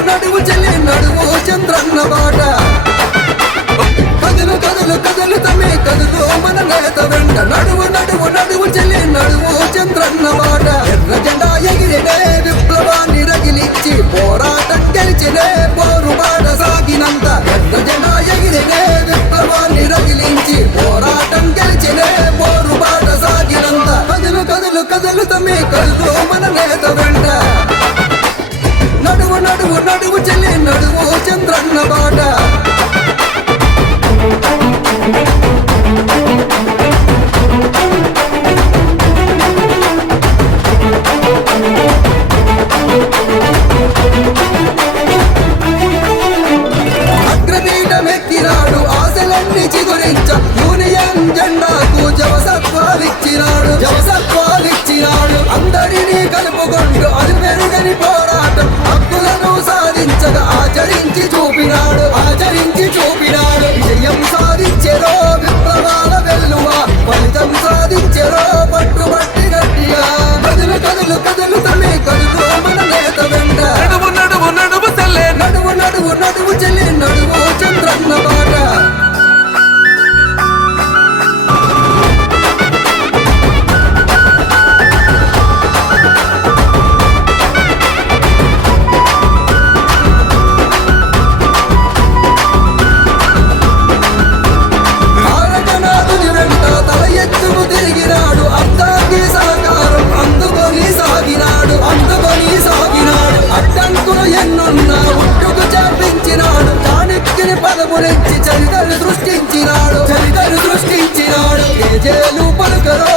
నడువు చెల్లి నడువు చంద్రన్న బాట కదులు కదులు కదులు తమ్మి కదులు మన నేత వెంట నడువు చెల్లి నడువు చంద్రన్న బాట ఎర్ర జెండా ఎగిరినే విప్లవాన్ని రగిలిచ్చి పోరాటం గెలిచినే పోరుబాట సాగినంత ఎర్ర జెండా ఎగిరినే విప్లవాన్ని రగిలించి పోరాటం గెలిచినే పోరుబాట సాగినంత కదులు కదులు కదులు తమ్మి కదులు మన నేత వెంట నడువు చెల్లి నడువు చంద్రన్న బాట అగ్రపీఠమెక్కినాడు ఆశలన్నీ చిగురించ యూనియన్ జెండాకు జవసత్వాలిచ్చినాడు అందరినీ కలుపుకొంటూ అది మెరుగని పోరాటం హక్కులను సాధించగా ఆచరించి చూపినాడు విజయం సాధించెరో విప్లవాల వెల్లువ ఫలితం సాధించెరో పట్టుబట్టి గట్టిగా కదులు కదులు కదులు తమ్మి కదులు మన నేత వెంట నడువు చెల్లి నడువు చంద్రన్న బాట తిరిగినాడు అర్థానికి సహకారం అందుకొని సాగినాడు అడ్డంకులు ఎన్నున్నా ఉట్టుకు చేర్పించినాడు చాణక్యుని పదములిచ్చి చరితలు సృష్టించినాడు కేజేలు పలుకరో